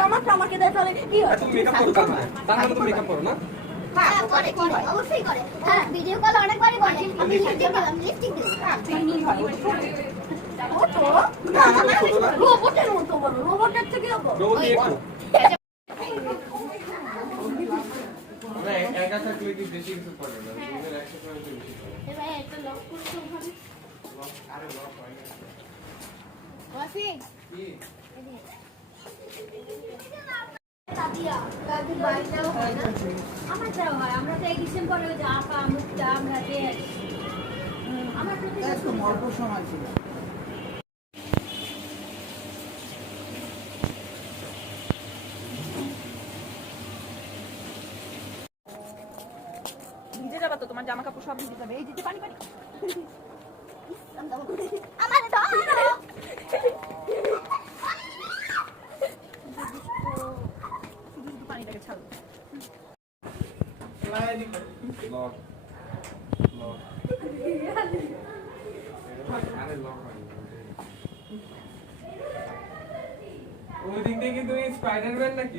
মামাটা আমাকে দেয় তাহলে কি হয়? তুমি মেকআপ করো না, তার মানে তুমি মেকআপ করো না? হ্যাঁ করে কি হয়? অবশ্যই করে। হ্যাঁ ভিডিও কল অনেকবারই করে। আমি লিপস্টিক দিলাম। কি হয়? ওটো রোবটের মতো বলো, রোবটের থেকে রোবট দিয়ে একটু আমরা একা থাকলে কি বেশি কিছু করে না, দুজন একসাথে হলে তো বেশি করে। এবার একটা লক করতে হবে। আরে লক হয় না। ওয়াসি কি? দাদি বাইরেও হয় না। আমার যাওয়া হয়, আমরা তো এই ডিসেম্বরে ওই যে আপা মুক্তা আমরা দিয়ে আমার প্রতি একদম অল্প সময় ছিল। ভিজে যাবে তো, তোমার জামা কাপড় সব ভিজে যাবে। এই যে পানি পানি আমার ধরো। শুধু পানিটাকে ছাড়ো। লক লক আরে লক হয় না। ওই দিক দিয়ে কি তুমি স্পাইডারম্যান নাকি?